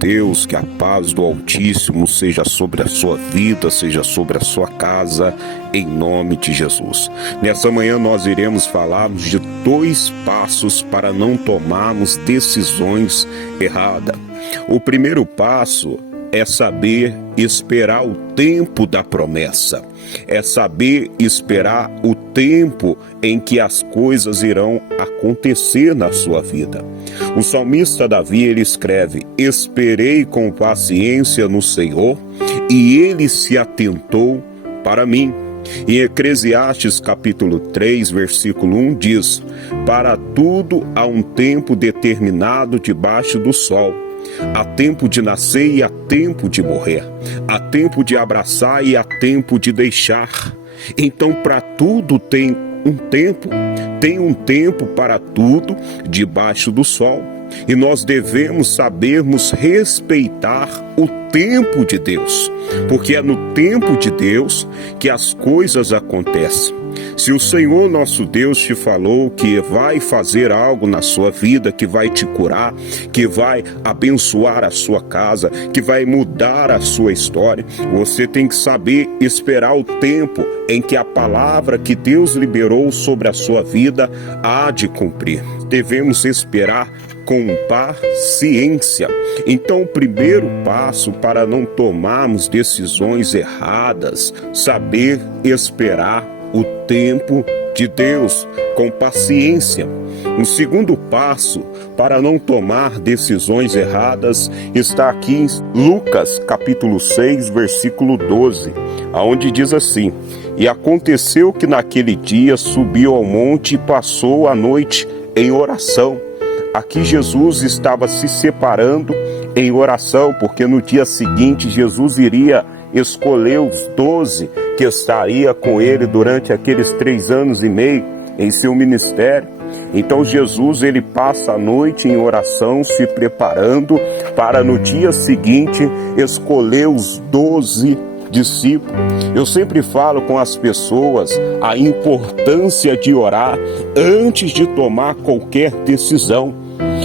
Deus, que a paz do Altíssimo seja sobre a sua vida, seja sobre a sua casa, em nome de Jesus. Nessa manhã nós iremos falarmos de 2 passos para não tomarmos decisões erradas. O primeiro passo é saber esperar o tempo da promessa. É saber esperar o tempo em que as coisas irão acontecer na sua vida. O salmista Davi, ele escreve: esperei com paciência no Senhor e ele se atentou para mim. Em Eclesiastes capítulo 3, versículo 1 diz: para tudo há um tempo determinado debaixo do sol. Há tempo de nascer e há tempo de morrer. Há tempo de abraçar e há tempo de deixar. Então, para tudo tem um tempo. Tem um tempo para tudo debaixo do sol. E nós devemos sabermos respeitar o tempo de Deus, porque é no tempo de Deus que as coisas acontecem. Se o Senhor nosso Deus te falou que vai fazer algo na sua vida, que vai te curar, que vai abençoar a sua casa, que vai mudar a sua história, você tem que saber esperar o tempo em que a palavra que Deus liberou sobre a sua vida há de cumprir. Devemos esperar com paciência. Então, o primeiro passo para não tomarmos decisões erradas, saber esperar o tempo de Deus com paciência. O segundo passo para não tomar decisões erradas está aqui em Lucas capítulo 6, versículo 12, onde diz assim: e aconteceu que naquele dia subiu ao monte e passou a noite em oração. Aqui Jesus estava se separando em oração, porque no dia seguinte Jesus iria escolher os 12 que estaria com ele durante aqueles 3 anos e meio em seu ministério. Então Jesus, ele passa a noite em oração, se preparando para no dia seguinte escolher os 12 discípulos. Eu sempre falo com as pessoas a importância de orar antes de tomar qualquer decisão.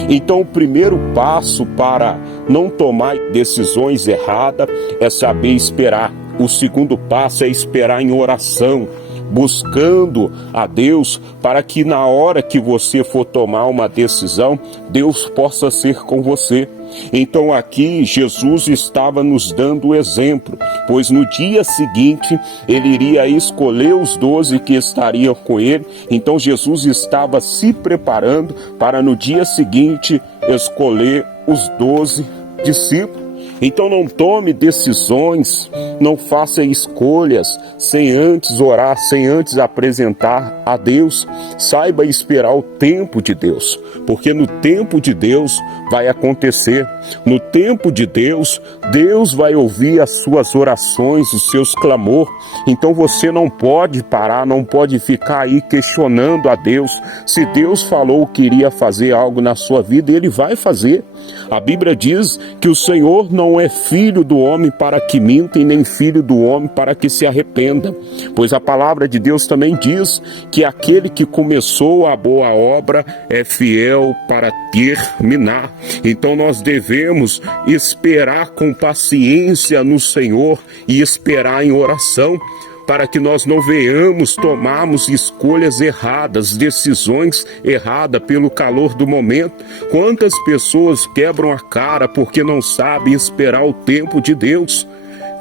Então, o primeiro passo para não tomar decisões erradas é saber esperar. O segundo passo é esperar em oração, buscando a Deus para que na hora que você for tomar uma decisão, Deus possa ser com você. Então aqui Jesus estava nos dando o exemplo, pois no dia seguinte ele iria escolher os 12 que estariam com ele. Então Jesus estava se preparando para no dia seguinte escolher os 12 discípulos. Então não tome decisões, não faça escolhas sem antes orar, sem antes apresentar a Deus. Saiba esperar o tempo de Deus, porque no tempo de Deus vai acontecer. No tempo de Deus, Deus vai ouvir as suas orações, os seus clamores. Então você não pode parar, não pode ficar aí questionando a Deus. Se Deus falou que iria fazer algo na sua vida, Ele vai fazer. A Bíblia diz que o Senhor não é filho do homem para que minta e nem filho do homem para que se arrependa. Pois a palavra de Deus também diz que aquele que começou a boa obra é fiel para terminar. Então nós devemos esperar com paciência no Senhor e esperar em oração, para que nós não venhamos tomarmos escolhas erradas, decisões erradas pelo calor do momento. Quantas pessoas quebram a cara porque não sabem esperar o tempo de Deus?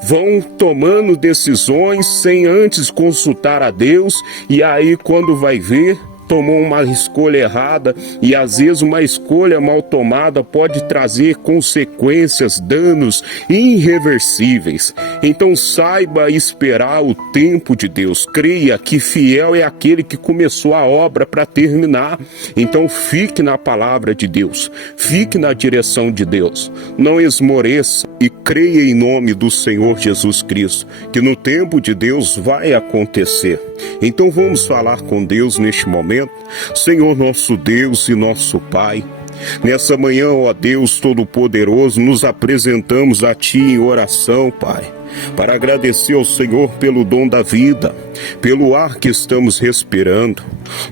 Vão tomando decisões sem antes consultar a Deus, e aí quando vai ver, tomou uma escolha errada, e às vezes uma escolha mal tomada pode trazer consequências, danos irreversíveis. Então saiba esperar o tempo de Deus. Creia que fiel é aquele que começou a obra para terminar. Então fique na palavra de Deus, fique na direção de Deus. Não esmoreça e creia em nome do Senhor Jesus Cristo, que no tempo de Deus vai acontecer. Então vamos falar com Deus neste momento. Senhor nosso Deus e nosso Pai, nessa manhã, ó Deus Todo-Poderoso, nos apresentamos a Ti em oração, Pai, para agradecer ao Senhor pelo dom da vida. pelo ar que estamos respirando.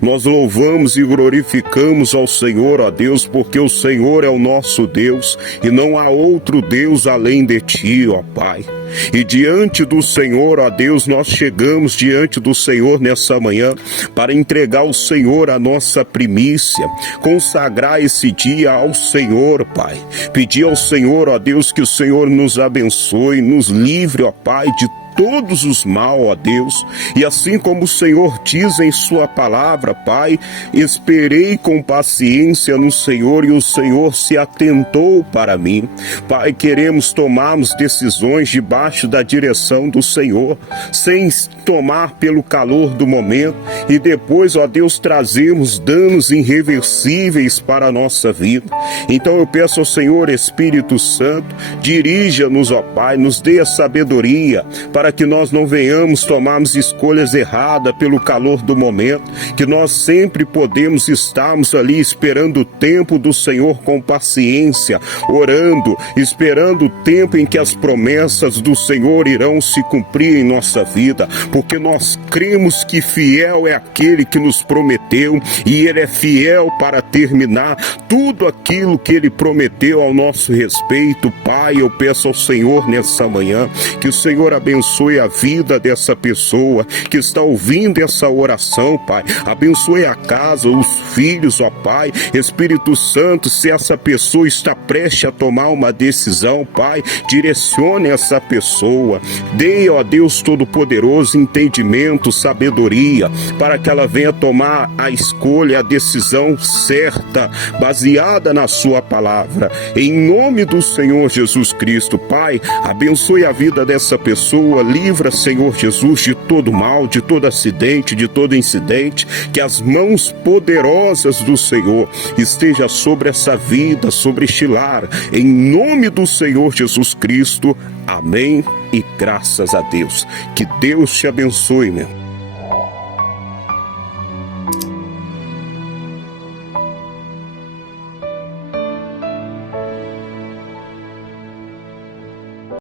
Nós louvamos e glorificamos ao Senhor, ó Deus, porque o Senhor é o nosso Deus e não há outro Deus além de ti, ó Pai. E diante do Senhor, ó Deus, nós chegamos diante do Senhor nessa manhã para entregar ao Senhor a nossa primícia, consagrar esse dia ao Senhor, Pai. Pedir ao Senhor, ó Deus, que o Senhor nos abençoe, nos livre, ó Pai, de todos os mal, ó Deus, e assim como o Senhor diz em sua palavra, Pai, esperei com paciência no Senhor e o Senhor se atentou para mim. Pai, queremos tomarmos decisões debaixo da direção do Senhor, sem tomar pelo calor do momento e depois, ó Deus, trazermos danos irreversíveis para a nossa vida. Então eu peço ao Senhor, Espírito Santo, dirija-nos, ó Pai, nos dê a sabedoria para que nós não venhamos tomarmos escolhas erradas pelo calor do momento, que nós sempre podemos estarmos ali esperando o tempo do Senhor com paciência, orando, esperando o tempo em que as promessas do Senhor irão se cumprir em nossa vida, porque nós cremos que fiel é aquele que nos prometeu e Ele é fiel para terminar tudo aquilo que Ele prometeu ao nosso respeito. Pai, eu peço ao Senhor nessa manhã que o Senhor abençoe a vida dessa pessoa que está ouvindo essa oração, Pai. Abençoe a casa, os filhos, ó Pai. Espírito Santo, se essa pessoa está prestes a tomar uma decisão, Pai, direcione essa pessoa. Dê, ó Deus Todo-Poderoso, entendimento, sabedoria, para que ela venha tomar a escolha, a decisão certa, baseada na sua palavra. Em nome do Senhor Jesus Cristo, Pai, abençoe a vida dessa pessoa. Livra, Senhor Jesus, de todo mal, de todo acidente, de todo incidente, que as mãos poderosas do Senhor estejam sobre essa vida, sobre este lar, em nome do Senhor Jesus Cristo, amém e graças a Deus. Que Deus te abençoe, meu.